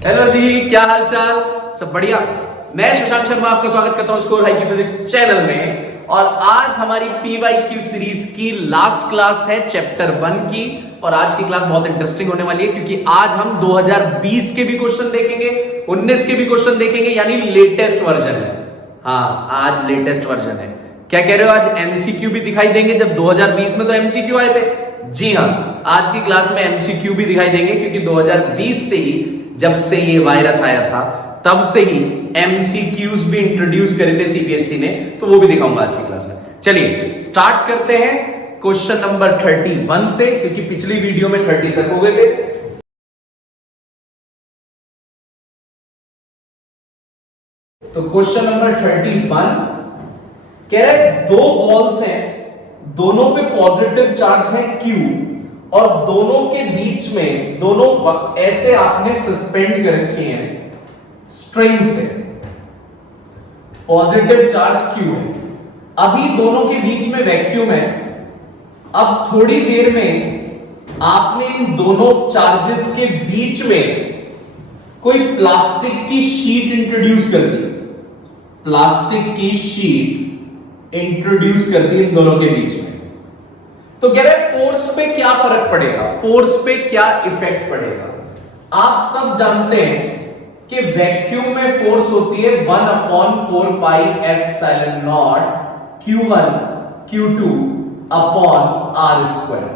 Hello जी, क्या हाल चाल? सब बढ़िया। मैं शशांक शर्मा आपका स्वागत करता हूं स्कोर हाई की फिजिक्स चैनल में। और आज हमारी PYQ सीरीज की लास्ट क्लास है चैप्टर 1 की। और आज की क्लास बहुत इंटरेस्टिंग होने वाली है क्योंकि आज हम 2020 के भी क्वेश्चन देखेंगे, 19 के भी क्वेश्चन देखेंगे, यानी लेटेस्ट वर्जन है। हाँ, आज लेटेस्ट वर्जन है। क्या कह रहे हो? आज MCQ भी दिखाई देंगे। जब 2020 में तो MCQ आए थे। जी हाँ, आज की क्लास में MCQ भी दिखाई देंगे क्योंकि 2020 से ही, जब से ये वायरस आया था, तब से ही MCQs भी इंट्रोड्यूस करे थे CBSE ने, तो वो भी दिखाऊंगा आज की क्लास में। चलिए स्टार्ट करते हैं क्वेश्चन नंबर 31 से, क्योंकि पिछली वीडियो में 30 तक हो गए थे। तो क्वेश्चन नंबर 31 कह रहा है दो बॉल्स हैं, दोनों पे पॉजिटिव चार्ज है Q, और दोनों के बीच में दोनों ऐसे आपने सस्पेंड कर रखे हैं स्ट्रिंग से। पॉजिटिव चार्ज Q है, अभी दोनों के बीच में वैक्यूम है। अब थोड़ी देर में आपने इन दोनों चार्जेस के बीच में कोई प्लास्टिक की शीट इंट्रोड्यूस कर दी। प्लास्टिक की शीट इंट्रोड्यूस कर दी इन दोनों के बीच में। तो कह रहे फोर्स पे क्या फर्क पड़ेगा, फोर्स पे क्या इफेक्ट पड़ेगा। आप सब जानते हैं कि वैक्यूम में फोर्स होती है 1/4 pi epsilon naught Q1 Q2 upon R square.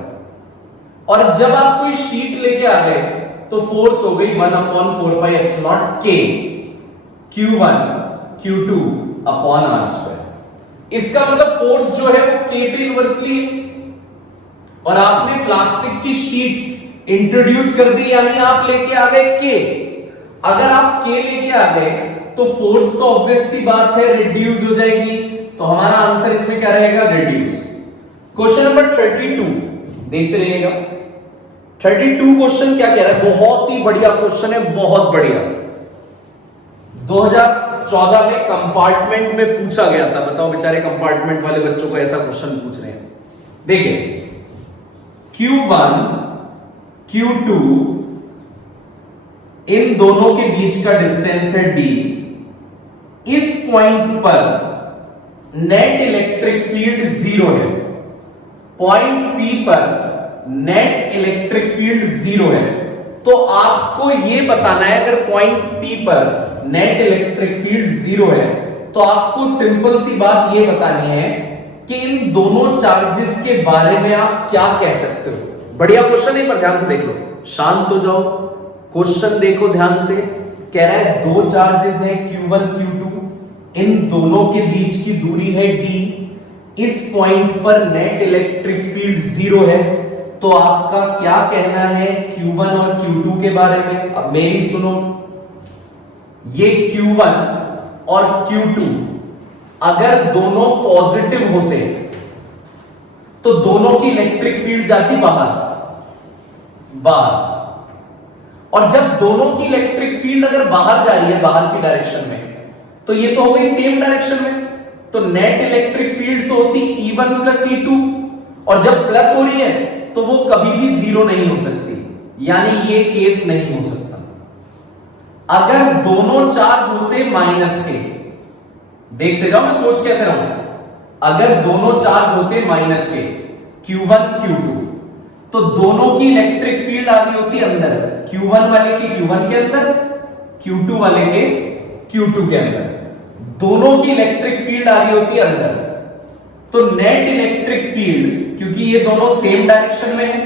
और जब आप कोई शीट लेके आ गए तो फोर्स हो गई 1/4 pi epsilon not K Q1 Q2 upon R square. इसका मतलब फोर्स जो है वो K पे इनवर्सली। और आपने प्लास्टिक की शीट इंट्रोड्यूस कर दी, यानी आप लेके आ गए K। अगर आप K लेके आ गए तो फोर्स तो ऑब्वियस सी बात है रिड्यूस हो जाएगी। तो हमारा आंसर इसमें क्या रहेगा? रिड्यूस। क्वेश्चन नंबर 32 देखते रहिएगा। 32 क्वेश्चन क्या कह रहा है? बहुत ही बढ़िया क्वेश्चन है, बहुत बढ़िया। 2014 में कंपार्टमेंट में पूछा गया था। बताओ, बेचारे कंपार्टमेंट वाले बच्चों को ऐसा क्वेश्चन पूछ रहे हैं। देखिए, Q1 Q2 इन दोनों के बीच का डिस्टेंस है D। इस पॉइंट पर नेट इलेक्ट्रिक फील्ड 0 है। पॉइंट P पर नेट इलेक्ट्रिक फील्ड 0 है। तो आपको यह बताना है, अगर पॉइंट P पर नेट इलेक्ट्रिक फील्ड 0 है तो आपको सिंपल सी बात यह बतानी है कि इन दोनों चार्जेस के बारे में आप क्या कह सकते हो। बढ़िया क्वेश्चन है, पर ध्यान से देख लो, शांत हो जाओ, क्वेश्चन देखो ध्यान से। कह रहा है दो चार्जेस हैं Q1 Q2, इन दोनों के बीच की दूरी है D। इस पॉइंट पर नेट इलेक्ट्रिक फील्ड 0 है। तो आपका क्या कहना है Q1 और Q2 के बारे में? अब मेरी सुनो, ये Q1 और Q2 अगर दोनों पॉजिटिव होते तो दोनों की इलेक्ट्रिक फील्ड जाती बाहर। और जब दोनों की इलेक्ट्रिक फील्ड अगर बाहर जा रही है, बाहर की डायरेक्शन में, तो ये तो हो गई सेम डायरेक्शन में। तो नेट इलेक्ट्रिक फील्ड तो होती E1 प्लस E2, और जब प्लस हो रही है तो वो कभी भी 0 नहीं हो सकती, यानी ये केस नहीं हो सकता। अगर दोनों चार्ज होते माइनस के, देखते जाओ मैं सोच कैसे रहा हूं। अगर दोनों चार्ज होते माइनस के Q1 Q2, तो दोनों की इलेक्ट्रिक फील्ड आ रही होती अंदर, Q1 वाले के Q1 के अंदर, Q2 वाले के Q2 के अंदर। दोनों की इलेक्ट्रिक फील्ड आ रही होती अंदर। तो नेट इलेक्ट्रिक फील्ड, क्योंकि ये दोनों सेम डायरेक्शन में है,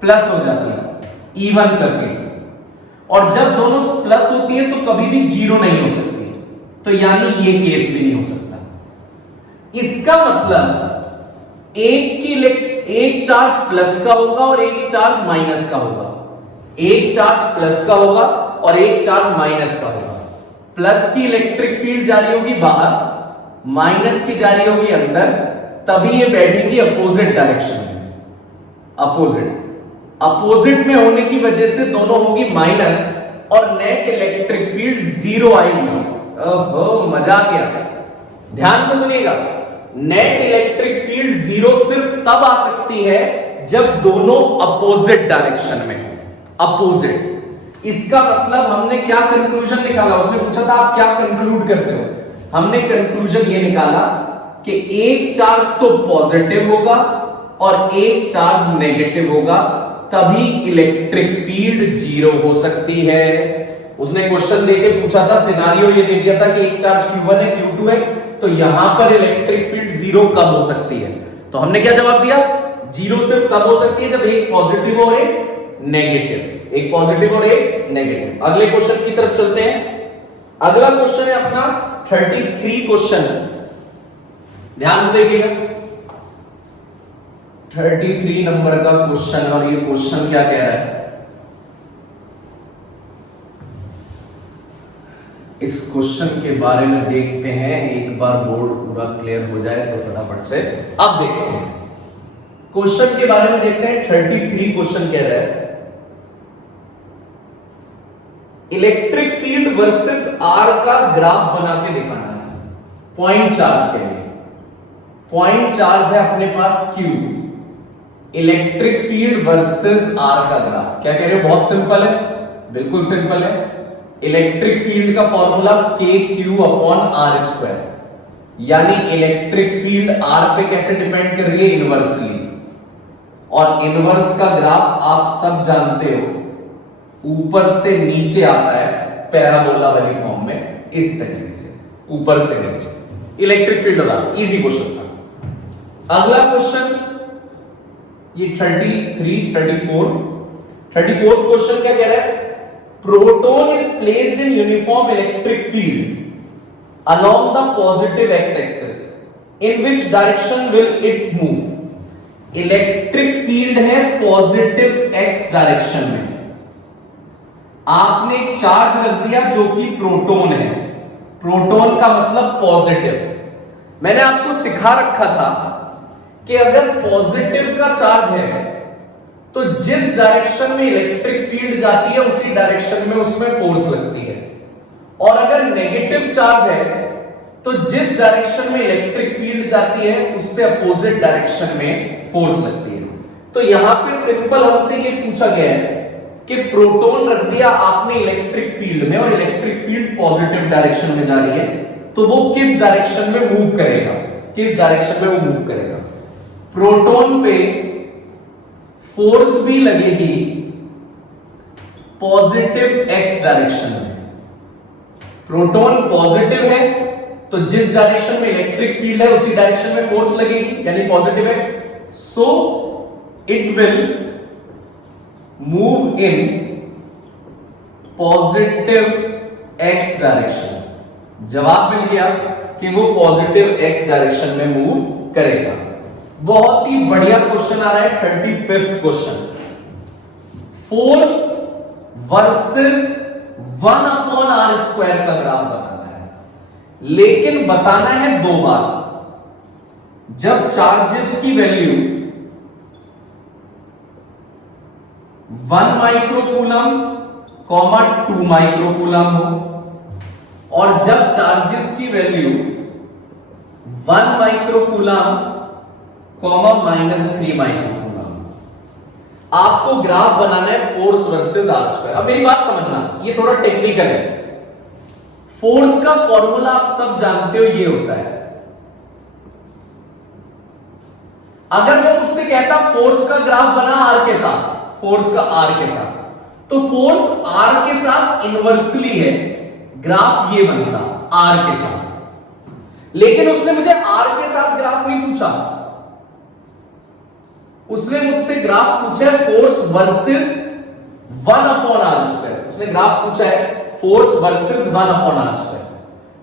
प्लस हो जाती है E1 प्लस E2। और जब दोनों प्लस होती है तो कभी भी 0 नहीं हो सकती। तो यानी ये केस भी नहीं हो सकता। इसका मतलब एक चार्ज प्लस का होगा और एक चार्ज माइनस का होगा। एक चार्ज प्लस का होगा और एक चार्ज माइनस का होगा। प्लस की इलेक्ट्रिक फील्ड जा रही होगी बाहर, माइनस की जा रही होगी अंदर, तभी ये बैठेगी अपोजिट डायरेक्शन में। अपोजिट में होने की वजह से दोनों होंगी माइनस, और नेट इलेक्ट्रिक फील्ड 0 आएगी। ओहो, मजा आ गया। ध्यान से सुनिएगा, नेट इलेक्ट्रिक फील्ड 0 सिर्फ तब आ सकती है जब दोनों अपोजिट डायरेक्शन में। अपोजिट इसका मतलब हमने क्या कंक्लूजन निकाला, उसने पूछा था आप क्या कंक्लूड करते हो, हमने कंक्लूजन ये निकाला कि एक चार्ज तो पॉजिटिव होगा और एक चार्ज नेगेटिव होगा, तभी इलेक्ट्रिक फील्ड जीरो हो सकती है। उसने क्वेश्चन देके पूछा था, सिनारियो ये दे दिया था कि एक चार्ज Q1 है Q2 है, तो यहां पर इलेक्ट्रिक फील्ड जीरो कब हो सकती है, तो हमने क्या जवाब दिया, जीरो सिर्फ तब हो सकती है जब एक पॉजिटिव और एक नेगेटिव, एक पॉजिटिव और एक नेगेटिव। अगले क्वेश्चन की तरफ चलते हैं। अगला क्वेश्चन है अपना 33 क्वेश्चन, ध्यान से देखिएगा 33 नंबर का क्वेश्चन, और ये क्वेश्चन क्या कह रहा है, इस क्वेश्चन के बारे में देखते हैं, एक बार बोर्ड पूरा क्लियर हो जाए तो फटाफट से अब देखते हैं क्वेश्चन के बारे में देखते हैं। 33 क्वेश्चन कह रहा है इलेक्ट्रिक फील्ड वर्सेस आर का ग्राफ बना के दिखाना है पॉइंट चार्ज के लिए। पॉइंट चार्ज है अपने पास Q, electric field versus R का ग्राफ, क्या कह रहे हो, बहुत सिंपल है, बिल्कुल सिंपल है। इलेक्ट्रिक फील्ड का फॉर्मूला KQ/R², यानी इलेक्ट्रिक फील्ड आर पे कैसे डिपेंड कर रही है, इनवर्सली, और इनवर्स का ग्राफ आप सब जानते हो ऊपर से नीचे आता है पैराबोला वाली फॉर्म में, इस तरीके से ऊपर से नीचे इलेक्ट्रिक फील्ड वाला, इजी क्वेश्चन था। अगला क्वेश्चन ये 34th क्वेश्चन क्या कह रहा है, proton is placed in uniform electric field along the positive x axis, in which direction will it move. Electric field है पॉजिटिव एक्स डायरेक्शन में, आपने चार्ज रख दिया जो कि प्रोटॉन है, प्रोटॉन का मतलब पॉजिटिव। मैंने आपको सिखा रखा था कि अगर पॉजिटिव का चार्ज है तो जिस डायरेक्शन में इलेक्ट्रिक फील्ड जाती है उसी डायरेक्शन में उसमें फोर्स लगती है, और अगर नेगेटिव चार्ज है तो जिस डायरेक्शन में इलेक्ट्रिक फील्ड जाती है उससे अपोजिट डायरेक्शन में फोर्स लगती है। तो यहां पे सिंपल हमसे ये पूछा गया है कि प्रोटॉन रख दिया आपने इलेक्ट्रिक फील्ड में और इलेक्ट्रिक फील्ड पॉजिटिव डायरेक्शन में जा रही है, तो वो किस डायरेक्शन में मूव करेगा, किस डायरेक्शन में वो मूव करेगा। प्रोटॉन पे फोर्स भी लगेगी पॉजिटिव एक्स डायरेक्शन में, प्रोटॉन पॉजिटिव है तो जिस डायरेक्शन में इलेक्ट्रिक फील्ड है उसी डायरेक्शन में फोर्स लगेगी, यानी positive x, so it will move in positive x direction. जवाब मिल गया कि वो पॉजिटिव एक्स डायरेक्शन में मूव करेगा। बहुत ही बढ़िया क्वेश्चन आ रहा है 35th question, force versus 1/r² का ग्राफ बताना है, लेकिन बताना है दो बार। जब चार्जेस की वैल्यू 1 माइक्रोकूलम, 2 माइक्रोकूलम हो, और जब चार्जेस की वैल्यू 1 माइक्रोकूलम, -3 माइक्रोकूलम, आपको ग्राफ बनाना है फोर्स वर्सेस r²। अब मेरी बात समझना, ये थोड़ा टेक्निकल है। फोर्स का फॉर्मूला आप सब जानते हो, ये होता है, अगर वो मुझसे कहता फोर्स का ग्राफ बना r के साथ, फोर्स का r के साथ, तो फोर्स r के साथ इनवर्सली है, ग्राफ ये बनता r के साथ। लेकिन उसने मुझे r के साथ ग्राफ नहीं पूछा, उसने मुझसे ग्राफ पूछा है फोर्स वर्सेस 1/r²। उसने ग्राफ पूछा है फोर्स वर्सेस 1/r²।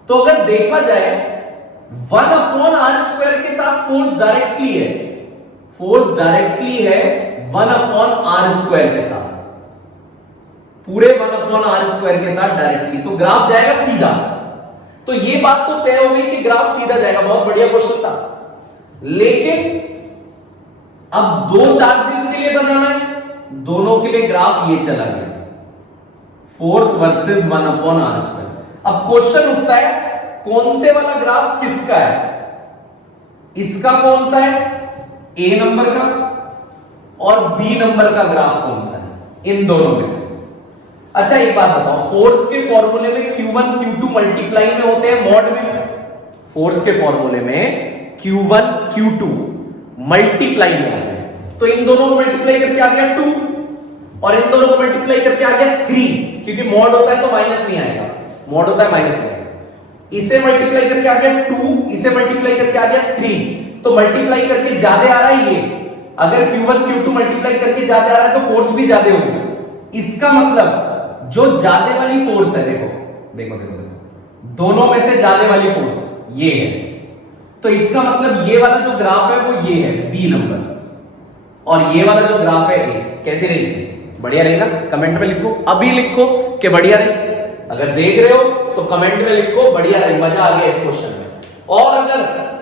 तो अगर देखा जाए 1/r² के साथ फोर्स डायरेक्टली है, फोर्स डायरेक्टली है 1/r² के साथ, पूरे 1/r² के साथ डायरेक्टली, तो ग्राफ जाएगा सीधा। तो ये बात तो तय हो गई कि ग्राफ सीधा जाएगा, बहुत बढ़िया क्वेश्चन था। लेकिन अब दो चार्जेस के लिए बनाना है, दोनों के लिए ग्राफ ये चला गया, फोर्स वर्सेस 1/r²। अब क्वेश्चन उठता है कौन से वाला ग्राफ किसका है, इसका कौन सा है, ए नंबर का, और बी नंबर का ग्राफ कौन सा है, इन दोनों में से। अच्छा एक बात बताओ, फोर्स के फॉर्मूले में Q1 Q2 मल्टीप्लाई में होते हैं मॉड में? फोर्स के फॉर्मूले में Q1 Q2 मल्टीप्लाई में होते हैं, तो इन दोनों को मल्टीप्लाई करके आ गया 2 और इन दोनों को मल्टीप्लाई करके आ गया 3, क्योंकि मॉड होता है तो माइनस नहीं आएगा, मॉड होता है माइनस नहीं आएगा। इसे मल्टीप्लाई करके आ गया 2, इसे मल्टीप्लाई करके आ गया 3, तो मल्टीप्लाई करके ज्यादा आ रहा है ये। अगर Q1 Q2 मल्टीप्लाई करके ज्यादा आ रहा है तो फोर्स भी ज्यादा होगी। इसका मतलब जो ज्यादा वाली फोर्स है, देखो देखो देखो देखो, दोनों में से ज्यादा वाली फोर्स ये है, तो इसका मतलब ये वाला जो ग्राफ है वो ये है बी नंबर, और ये वाला जो ग्राफ है ए। कैसे रहेगी? बढ़िया रहेगा? कमेंट में लिखो, अभी लिखो कि बढ़िया रहे। अगर देख रहे हो तो कमेंट में लिखो बढ़िया रहे, मजा आ गया इस क्वेश्चन में। और अगर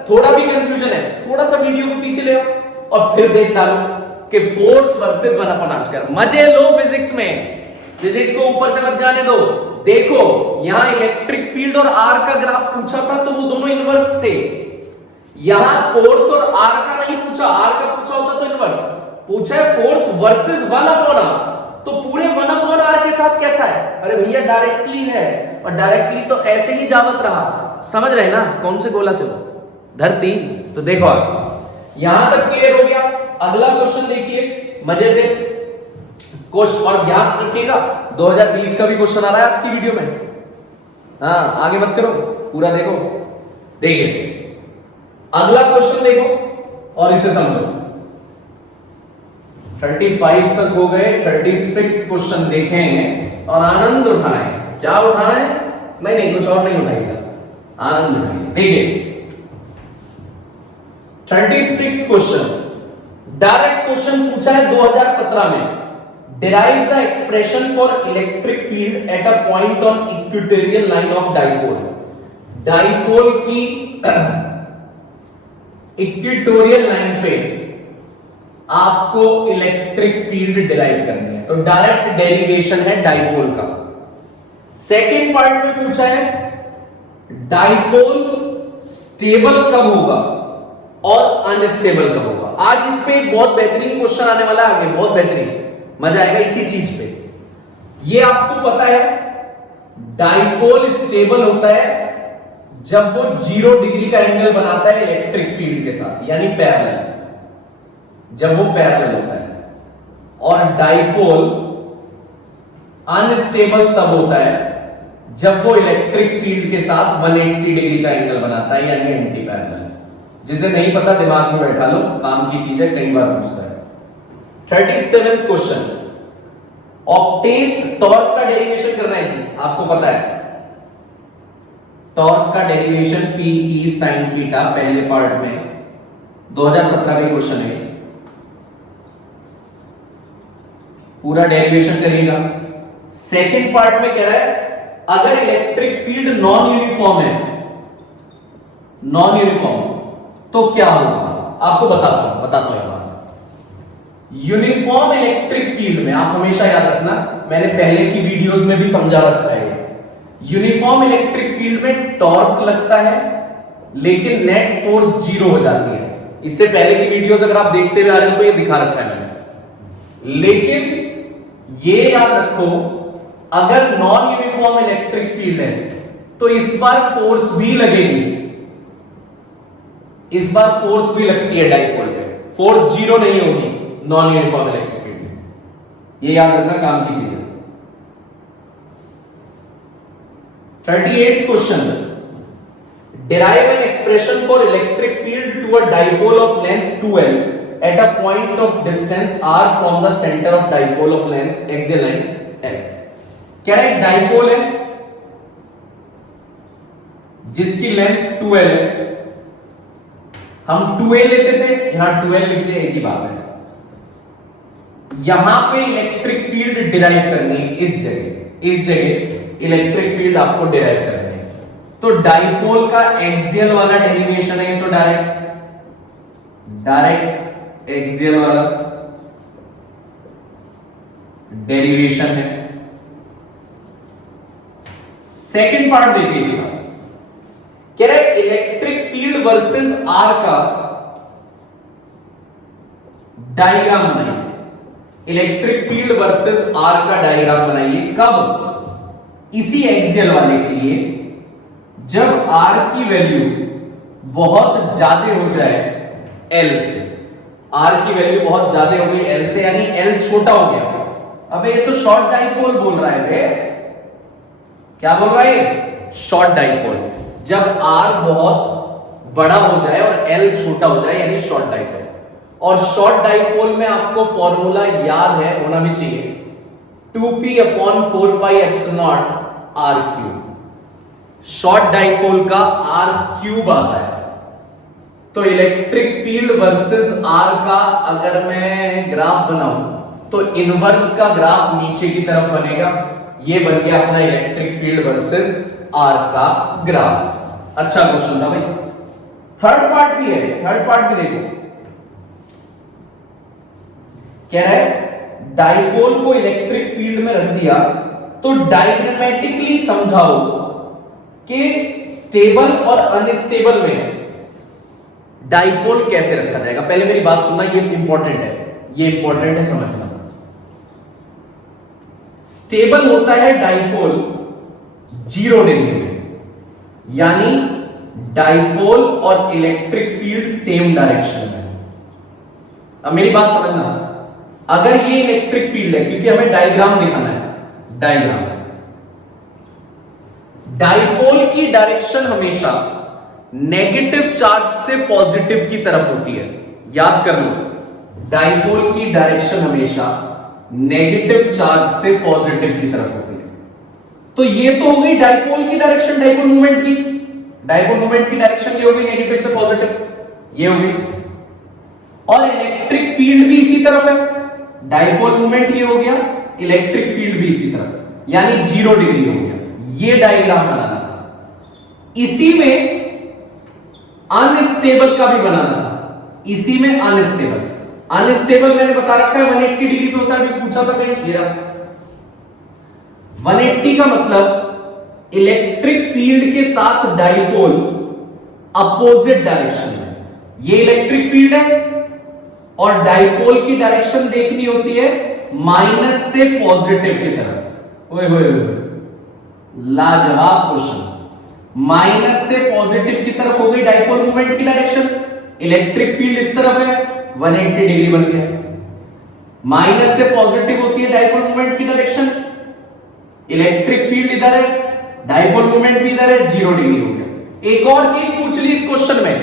थोड़ा भी कंफ्यूजन है, थोड़ा सा वीडियो को पीछे ले आओ और फिर देख डालो कि फोर्स वर्सेस 1/r²। मजे लो फिजिक्स में, फिजिक्स को ऊपर से मत जाने दो। देखो यहां इलेक्ट्रिक फील्ड और आर का ग्राफ पूछा था तो वो दोनों इनवर्स थे। यहां फोर्स और आर का नहीं पूछा, आर का पूछा होता तो इनवर्स पूछा है, फोर्स वर्सेस 1/r, तो पूरे 1/r के साथ कैसा है? अरे भैया डायरेक्टली है, और डायरेक्टली तो ऐसे ही जावत रहा, समझ रहे ना? कौन से गोला से? वो धरती। तो देखो आप यहां तक क्लियर हो गया। अगला क्वेश्चन देखिए मजे से क्वेश्चन, और ध्यान रखिएगा 2020 का भी क्वेश्चन आ रहा है आज की वीडियो में। हाँ आगे मत करो, पूरा देखो। देखिए अगला क्वेश्चन देखो और इसे समझो। 35 तक हो गए, 36 क्वेश्चन देखेंगे और आनंद उठाएं। क्या उठाएं? नहीं नहीं कुछ और नहीं उठाएगा, आनंद उठाएंगे। देखिए 36 क्वेश्चन, डायरेक्ट क्वेश्चन पूछा है 2017 में। Derive the expression for electric field at a point on equatorial line of dipole. Dipole की इक्वेटोरियल लाइन पे आपको इलेक्ट्रिक फील्ड डिराइव करनी है, तो डायरेक्ट डेरिवेशन है डाइपोल का। सेकेंड पार्ट में पूछा है डाइपोल स्टेबल कब होगा और अनस्टेबल कब होगा। आज इस पे एक बहुत बेहतरीन क्वेश्चन आने वाला है आगे, बहुत बेहतरीन, मजा आएगा इसी चीज पे। ये आपको पता है डाइपोल स्टेबल होता है जब वो 0 डिग्री का एंगल बनाता है इलेक्ट्रिक फील्ड के साथ, यानी पैरेलल, जब वो पैरेलल होता है। और डाइपोल अनस्टेबल तब होता है जब वो इलेक्ट्रिक फील्ड के साथ 180 डिग्री का एंगल बनाता है, यानी एंटी पैरेलल। जिसे नहीं पता दिमाग में बैठा लो, काम की चीज है, कई बार पूछता है। 37th क्वेश्चन, ऑब्टेन टॉर्क का डेरिवेशन करना है जी। आपको पता है टॉर्क का डेरिवेशन PE sin थीटा, पहले पार्ट में 2017 का क्वेश्चन है, पूरा डेरिवेशन करिएगा। सेकंड पार्ट में कह रहा है अगर इलेक्ट्रिक फील्ड नॉन यूनिफॉर्म है, नॉन यूनिफॉर्म, तो क्या होगा? आपको बताता हूं एक बार। यूनिफॉर्म इलेक्ट्रिक फील्ड में आप हमेशा याद रखना, मैंने पहले की वीडियोस में भी समझा रखा है, यूनिफॉर्म इलेक्ट्रिक फील्ड में टॉर्क लगता है लेकिन नेट फोर्स 0 हो जाती है। इससे पहले की वीडियोस अगर आप देखते हुए आ रहे हो तो ये दिखा रखा है मैंने। लेकिन ये याद रखो अगर नॉन यूनिफॉर्म इलेक्ट्रिक फील्ड है तो इस बार फोर्स भी लगेगी, इस बार फोर्स भी लगती है डाइपोल पे, फोर्स 0 नहीं होगी नॉन यूनिफॉर्म इलेक्ट्रिक फील्ड में। ये याद रखना, काम की चीज है। 38th question, derive an expression for electric field to a dipole of length 2l at a point of distance r from the centre of dipole of length axial line l। क्या है? डाइपोल है जिसकी length 2l है, हम 2a लेते थे, यहां 2l लिखते हैं, एक ही बात है। यहां पे इलेक्ट्रिक फील्ड डिराइव करनी है, इस जगह इलेक्ट्रिक फील्ड आपको डिराइव करनी है। तो डाइपोल का एक्सियल वाला डेरिवेशन है, तो डायरेक्ट एक्सियल वाला डेरिवेशन है। सेकंड पार्ट देखिए इसका, कह रहा है इलेक्ट्रिक फील्ड वर्सेस आर का डायग्राम बनाइए। इलेक्ट्रिक फील्ड वर्सेस आर का डायग्राम बनाइए। कब? इसी एक्सियल वाले के लिए, जब आर की वैल्यू बहुत ज्यादा हो जाए एल से। आर की वैल्यू बहुत ज्यादा हो गई एल से, यानी एल छोटा हो गया। अबे ये तो शॉर्ट डाइपोल बोल रहा है बे। क्या बोल रहा है? Short dipole. जब आर बहुत बड़ा हो जाए और एल छोटा हो जाए, यानी शॉर्ट डाइपोल। और शॉर्ट डाइपोल में आपको फॉर्मूला याद है, होना भी चाहिए, 2p/4πε0 R cube. Short dipole का आर क्यूब आता है। तो इलेक्ट्रिक फील्ड वर्सेस आर का अगर मैं ग्राफ बनाऊं तो इनवर्स का ग्राफ नीचे की तरफ बनेगा। ये बन गया अपना इलेक्ट्रिक फील्ड वर्सेस आर का ग्राफ। अच्छा क्वेश्चन था भाई। थर्ड पार्ट भी है, थर्ड पार्ट भी देखो। कह रहा है डाइपोल को इलेक्ट्रिक फील्ड में रख दिया तो डायग्रामेटिकली समझाओ कि स्टेबल और अनस्टेबल में डाइपोल कैसे रखा जाएगा। पहले मेरी बात सुनना, ये इंपॉर्टेंट है, ये इंपॉर्टेंट है समझना। स्टेबल होता है डाइपोल 0 डिग्री में, यानी डाइपोल और इलेक्ट्रिक फील्ड सेम डायरेक्शन में। अब मेरी बात समझना, अगर ये इलेक्ट्रिक फील्ड है, क्योंकि हमें डायग्राम दिखाना है, डायग्राम, डाइपोल की डायरेक्शन हमेशा नेगेटिव चार्ज से पॉजिटिव की तरफ होती है। याद कर लो, डाइपोल की डायरेक्शन हमेशा नेगेटिव चार्ज से पॉजिटिव की तरफ होती है। तो ये तो हो गई डाइपोल की डायरेक्शन, डाइपोल मूवमेंट की। डाइपोल मूवमेंट की डायरेक्शन ये हो गई नेगेटिव से पॉजिटिव, ये हो गई। और इलेक्ट्रिक फील्ड भी इसी तरफ है। डाइपोल मूवमेंट ये हो गया, इलेक्ट्रिक फील्ड भी इसी तरफ, यानी 0 डिग्री हो गया। ये डायग्राम बनाना था। इसी में अनस्टेबल का भी बनाना था। इसी में अनस्टेबल, अनस्टेबल मैंने बता रखा है 180 डिग्री पे होता है। अभी पूछा था कहीं, ये रहा 180 का मतलब इलेक्ट्रिक फील्ड के साथ डाइपोल अपोजिट डायरेक्शन में। ये इलेक्ट्रिक फील्ड है और डाइपोल की डायरेक्शन देखनी होती है माइनस से पॉजिटिव की तरफ। ओए होए होए, लाजवाब क्वेश्चन। माइनस से पॉजिटिव की तरफ हो गई डाइपोल मूवमेंट की डायरेक्शन। इलेक्ट्रिक फील्ड इस तरफ है, 180 डिग्री बन गया। माइनस से पॉजिटिव होती है डाइपोल मूवमेंट की डायरेक्शन, इलेक्ट्रिक फील्ड इधर है, डाइपोल मूवमेंट भी इधर है, 0 डिग्री हो गया। एक और चीज पूछ ली इस क्वेश्चन में,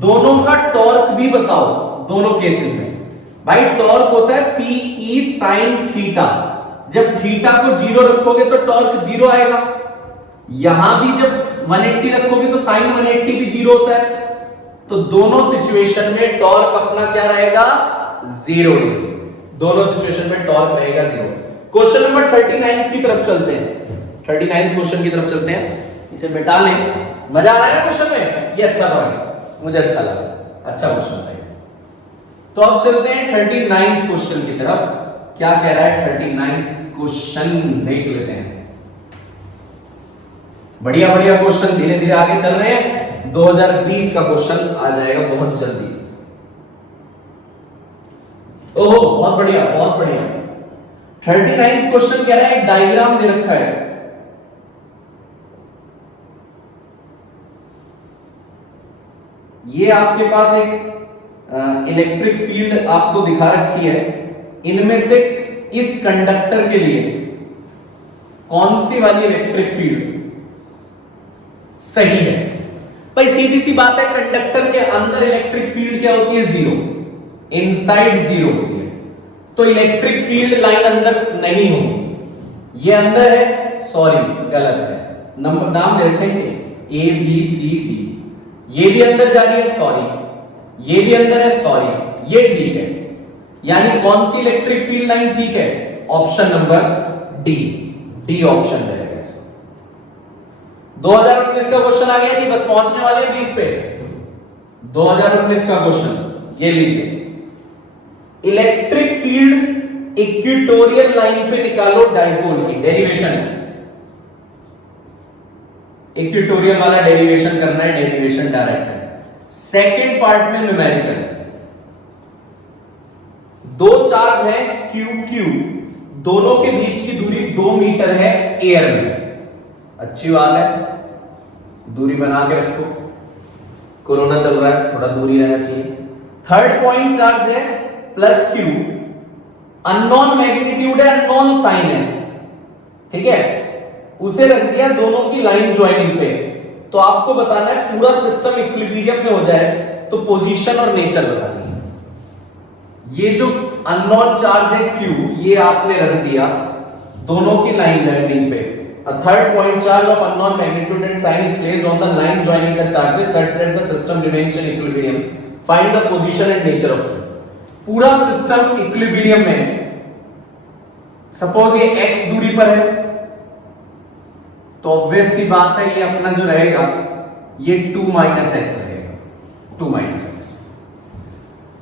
दोनों का टॉर्क भी बताओ दोनों केसेस में। भाई टॉर्क होता है Pe sin थीटा। जब थीटा को 0 रखोगे तो टॉर्क 0 आएगा। यहां भी जब 180 रखोगे तो sin 180 भी 0 होता है। तो दोनों सिचुएशन में टॉर्क अपना क्या रहेगा? 0 डिग्री। दोनों सिचुएशन में टॉर्क रहेगा 0। क्वेश्चन नंबर 39 की तरफ चलते हैं। 39 क्वेश्चन की तरफ चलते हैं। इसे मिटा लें। मजा आ रहा है ना क्वेश्चन में? ये अच्छा था, मुझे अच्छा लगा, अच्छा क्वेश्चन था। तो अब चलते हैं 39 क्वेश्चन की तरफ। क्या कह रहा है 39 क्वेश्चन, देख लेते हैं। बढ़िया बढ़िया क्वेश्चन धीरे धीरे आगे चल रहे हैं। 2020 का क्वेश्चन आ जाएगा बहुत जल्दी। ओहो, बहुत बढ़िया, बहुत बढ़िया। 39 क्वेश्चन कह रहा है, एक डायग्राम दे रखा है। ये आपके पास एक इलेक्ट्रिक फील्ड आपको दिखा रखी है। इनमें से इस कंडक्टर के लिए कौन सी वाली इलेक्ट्रिक फील्ड सही है? भाई सीधी सी बात है, कंडक्टर के अंदर इलेक्ट्रिक फील्ड क्या होती है? 0। इनसाइड 0 होती है। तो इलेक्ट्रिक फील्ड लाइन अंदर नहीं होगी। ये अंदर है, सॉरी गलत है, नंबर नाम दे रखेंगे A B C D। ये भी अंदर जा रही है, सॉरी। ये भी अंदर है, सॉरी। ये ठीक है। यानी कौन सी इलेक्ट्रिक फील्ड लाइन ठीक है? Option number D, D option रहेगा इसका। 2019 का क्वेश्चन आ गया जी, बस पहुंचने वाले हैं 20 पे। 2019 का क्वेश्चन ये लीजिए, इलेक्ट्रिक फील्ड इक्वेटोरियल लाइन पे निकालो डाइपोल की। डेरिवेशन है, इक्वेटोरियल वाला डेरिवेशन करना है, डेरिवेशन डायरेक्ट है। सेकेंड पार्ट में न्यूमेरिकल। दो चार्ज है क्यू क्यू, दोनों के बीच की दूरी 2 मीटर है एयर में। अच्छी बात है, दूरी बना के रखो, कोरोना चल रहा है, थोड़ा दूरी रहना चाहिए। थर्ड पॉइंट चार्ज है प्लस क्यू, अननोन मैग्नीट्यूड है, अननोन साइन है, ठीक है, उसे रख दिया दोनों की लाइन ज्वाइनिंग पे। तो आपको बताना है पूरा सिस्टम इक्विलिब्रियम में हो जाए तो पोजीशन और नेचर बतानी है। ये जो अननोन चार्ज है Q, ये आपने रख दिया दोनों की लाइन ज्वाइनिंग पे। A third point charge of unknown magnitude and sign is placed on the line joining the charges such that the system remains in equilibrium. Find the position and nature of it. पूरा system equilibrium में, suppose ये x दूरी पर है तो obvious सी बात है ये अपना जो रहेगा ये 2 माइनस एक्स रहेगा, 2 माइनस एक्स।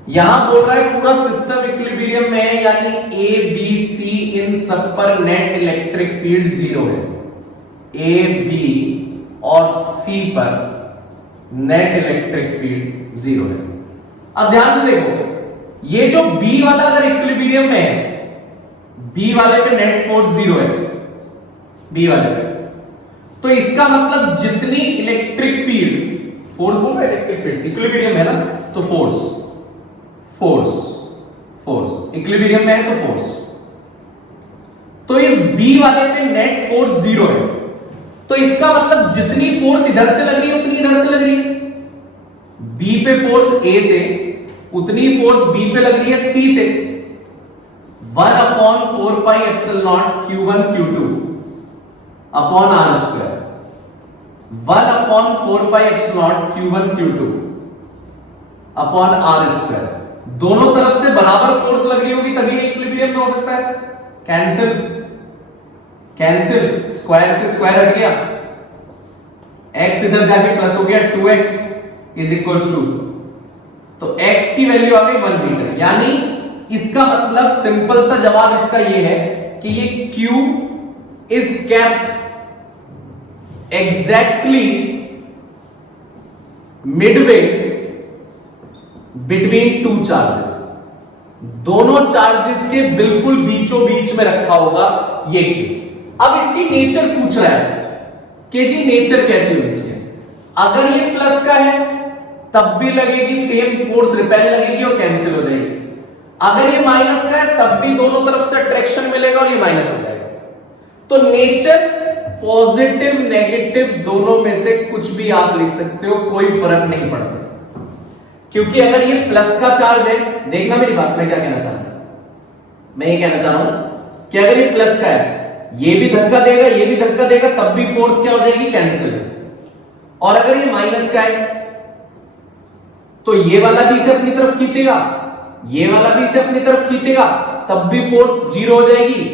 यहां बोल रहा है पूरा सिस्टम इक्विलिब्रियम में है, यानी ए बी सी इन सब पर नेट इलेक्ट्रिक फील्ड 0 है। ए बी और सी पर नेट इलेक्ट्रिक फील्ड 0 है। अब ध्यान से देखो, ये जो बी वाला अगर इक्विलिब्रियम में है, बी वाले पे नेट फोर्स 0 है, बी वाले पे, तो इसका मतलब जितनी इलेक्ट्रिक फील्ड, फोर्स बोल रहा है इलेक्ट्रिक फील्ड, इक्विलिब्रियम है ना, तो फोर्स फोर्स फोर्स इक्विलिब्रियम में है तो फोर्स, तो इस बी वाले पे नेट फोर्स 0 है। तो इसका मतलब जितनी फोर्स इधर से लग रही है उतनी इधर से लग रही है, बी पे फोर्स ए से उतनी फोर्स बी पे लग रही है सी से। 1/4 pi epsilon naught Q1 Q2 upon R square, 1/4 pi epsilon naught Q1 Q2 upon R square. दोनों तरफ से बराबर फोर्स लग रही होगी तभी इक्विलिब्रियम में हो सकता है। कैंसिल कैंसिल, स्क्वायर से स्क्वायर हट गया, x इधर जाके प्लस हो गया, 2x इज इक्वल्स टू, तो x की वैल्यू आ गई 1 मीटर। यानी इसका मतलब सिंपल सा जवाब इसका ये है कि ये Q is kept exactly Midway between two charges, दोनों चार्जेस के बिल्कुल बीचों बीच में रखा होगा ये Q। अब इसकी नेचर पूछ रहा है कि जी नेचर कैसी होनी चाहिए। अगर ये प्लस का है तब भी लगेगी सेम फोर्स, रिपेल लगेगी और कैंसिल हो जाएगी। अगर ये माइनस का है तब भी दोनों तरफ से अट्रैक्शन मिलेगा और ये माइनस हो जाएगा। तो नेचर पॉजिटिव नेगेटिव दोनों में से कुछ भी आप लिख सकते हो, कोई फर्क नहीं पड़ सकता। क्योंकि अगर ये प्लस का चार्ज है, देखना मेरी बात, मैं क्या कहना चाह रहा हूं, मैं ये कहना चाह रहा हूं कि अगर ये प्लस का है, ये भी धक्का देगा ये भी धक्का देगा, तब भी फोर्स क्या हो जाएगी, कैंसिल। और अगर ये माइनस का है तो ये वाला भी इसे अपनी तरफ खींचेगा, ये वाला भी इसे अपनी तरफ खींचेगा, तब भी फोर्स 0 हो जाएगी।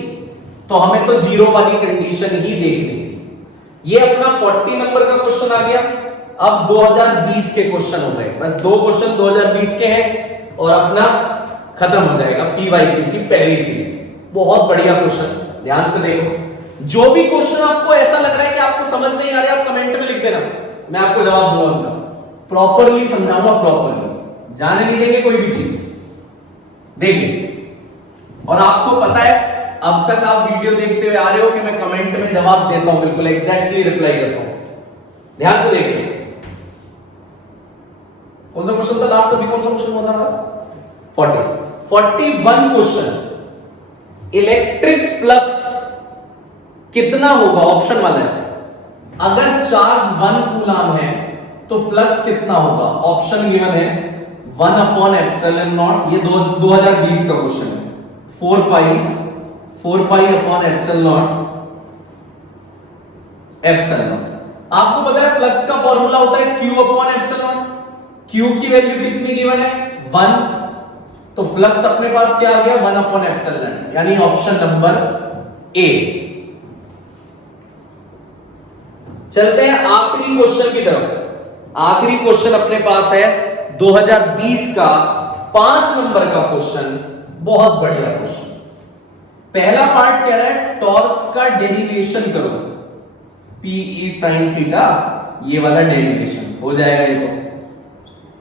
तो हमें तो 0 वाली कंडीशन ही देखनी है। ये अपना 40 नंबर का क्वेश्चन आ गया। अब 2020 के क्वेश्चन हो गए, बस 2 क्वेश्चन 2020 के हैं और अपना खत्म हो जाएगा PYQ की पहली सीरीज। बहुत बढ़िया क्वेश्चन, ध्यान से देखो। जो भी क्वेश्चन आपको ऐसा लग रहा है कि आपको समझ नहीं आ रहा है, आप कमेंट में लिख देना, मैं आपको जवाब दूंगा, प्रॉपरली समझाऊंगा, प्रॉपरली, जाने नहीं देंगे कोई भी चीज, देखिए। और आपको पता है अब तक आप वीडियो देखते हुए आ रहे हो कि मैं कमेंट में जवाब देता हूं, बिल्कुल एग्जैक्टली रिप्लाई करता हूं। ध्यान से देखिए, कौन सा क्वेश्चन था लास्ट, अभी कौन सा क्वेश्चन होता था, 41 क्वेश्चन। इलेक्ट्रिक फ्लक्स कितना होगा, ऑप्शन वाला है। अगर चार्ज 1 कूलम है तो फ्लक्स कितना होगा, ऑप्शन गिवन है 1/ε0, ये 2020 का क्वेश्चन है, 4 पाई अपॉन ε0 एप्सिलॉन। आपको पता है फ्लक्स का फॉर्मूला होता है Q/ε0। Q की वैल्यू कितनी गिवन है, 1, तो फ्लक्स अपने पास क्या आ गया, 1/ε, यानी ऑप्शन नंबर ए। चलते हैं आखिरी क्वेश्चन की तरफ। आखिरी क्वेश्चन अपने पास है 2020 का 5 नंबर का क्वेश्चन, बहुत बढ़िया क्वेश्चन। पहला पार्ट कह रहा है टॉर्क का डेरिवेशन करो, P sin थीटा, ये वाला डेरिवेशन हो जाएगा ये तो।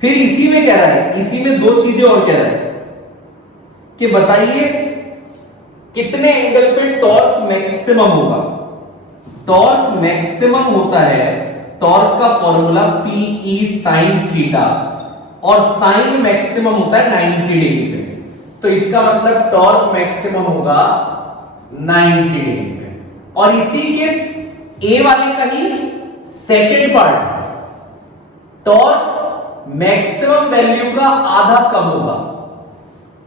फिर इसी में कह रहा है, इसी में 2 चीजें और कह रहा है कि बताइए कितने एंगल पे टॉर्क मैक्सिमम होगा। टॉर्क मैक्सिमम होता है, टॉर्क का फॉर्मूला Pe sin थीटा, और साइन मैक्सिमम होता है 90 डिग्री पे। तो इसका मतलब टॉर्क मैक्सिमम होगा 90 डिग्री पे। और इसी के ए वाले का ही second part, torque maximum value का आधा कब होगा।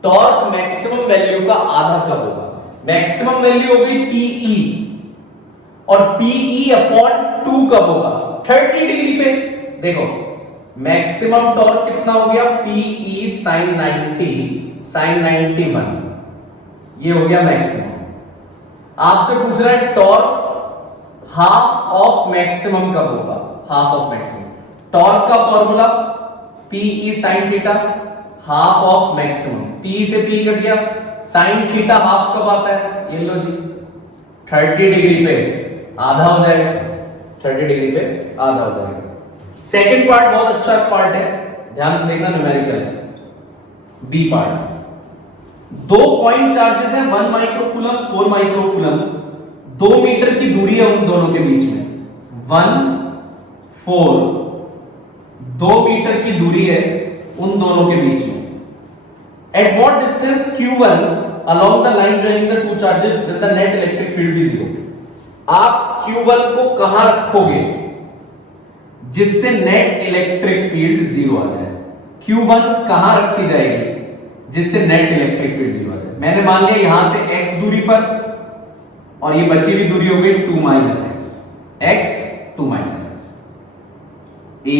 टॉर्क मैक्सिमम वैल्यू का आधा कब होगा। मैक्सिमम वैल्यू हो गई Pe, और Pe अपॉन 2 कब होगा, 30 डिग्री पे। देखो मैक्सिमम टॉर्क कितना हो गया, Pe sin 90 sin 91, ये हो गया मैक्सिमम। आपसे पूछ रहा है टॉर्क हाफ ऑफ मैक्सिमम कब होगा, हाफ ऑफ मैक्सिमम। टॉर्क का formula Pe sin theta half of maximum, P से P कट गया, sin थीटा हाफ कब आता है, ये लो जी 30 डिग्री पे आधा हो जाएगा, 30 डिग्री पे आधा हो जाएगा। सेकंड पार्ट बहुत अच्छा पार्ट है, ध्यान से देखना, न्यूमेरिकल है। बी पार्ट, 2 पॉइंट चार्जेस हैं, 1 माइक्रोकूलम 4 माइक्रोकूलम, 2 मीटर की दूरी है उन दोनों के बीच में, 1 4, 2 मीटर की दूरी है उन दोनों के बीच में। At what distance q1 along the line joining the two charges then the net electric field be 0। आप q1 को कहां रखोगे जिससे नेट इलेक्ट्रिक फील्ड 0 आ जाए। q1 कहां रखी जाएगी जिससे नेट इलेक्ट्रिक फील्ड 0 आ जाए। मैंने मान लिया यहां से x दूरी पर, और ये बची हुई दूरी हो गई 2 - x, x 2 - x, a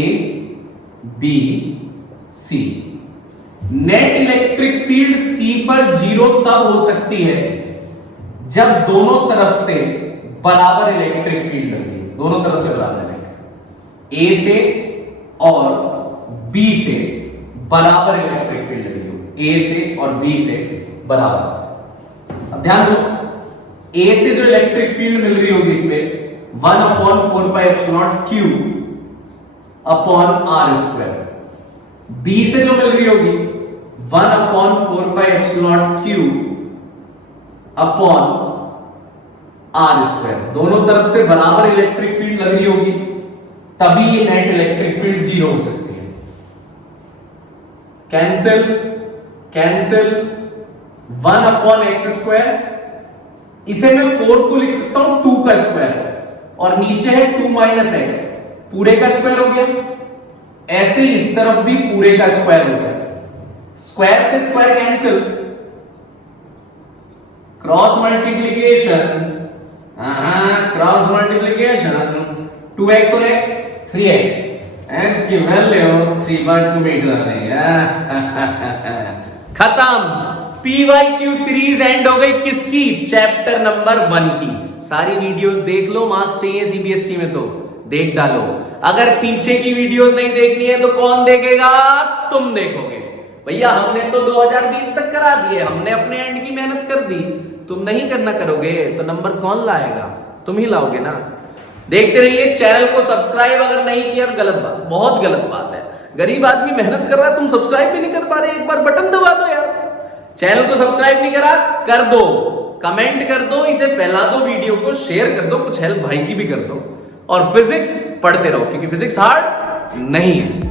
b c। Net electric field C पर 0 तब हो सकती है जब दोनों तरफ से बराबर इलेक्ट्रिक फील्ड लगी, दोनों तरफ से बराबर इलेक्ट्रिक, A से और B से बराबर इलेक्ट्रिक फील्ड लगी हो, A से और B से बराबर। अब ध्यान दो, A से जो इलेक्ट्रिक फील्ड मिल रही होगी इसमें 1/4πε0 Q अपॉन r², B से जो मिल रही होगी 1/4πε0 Q अपॉन r²। दोनों तरफ से बराबर इलेक्ट्रिक फील्ड लग रही होगी, तभी ये नेट इलेक्ट्रिक फील्ड 0 हो सकती है। कैंसिल कैंसिल, 1/x², इसे मैं 4 को लिख सकता हूं 2 का स्क्वायर, और नीचे है 2 - x, पूरे का स्क्वायर हो गया। ऐसे इस तरफ भी पूरे का स्क्वायर हो गया, स्क्वायर से square cancel, cross multiplication, cross multiplication, 2x और x 3x, x की वैल्यू 3/2 मीटर खत्म। PYQ सीरीज एंड हो गई किसकी, चैप्टर नंबर 1 की। सारी वीडियोस देख लो, मार्क्स चाहिए CBSE में तो देख डालो। अगर पीछे की वीडियोस नहीं देखनी है तो कौन देखेगा, तुम देखोगे। भैया हमने तो 2020 तक करा दिए, हमने अपने एंड की मेहनत कर दी, तुम नहीं करना करोगे तो नंबर कौन लाएगा, तुम ही लाओगे ना। देखते रहिए, चैनल को सब्सक्राइब अगर नहीं किया तो गलत बात, बहुत गलत बात है। गरीब आदमी मेहनत कर रहा है, तुम सब्सक्राइब भी नहीं कर पा रहे, एक बार बटन दबा दो यार। चैनल को सब्सक्राइब नहीं करा, कर दो, कमेंट कर दो, इसे फैला दो, वीडियो को शेयर कर दो, कुछ हेल्प भाई की भी कर दो, और फिजिक्स पढ़ते रहो क्योंकि फिजिक्स हार्ड नहीं है।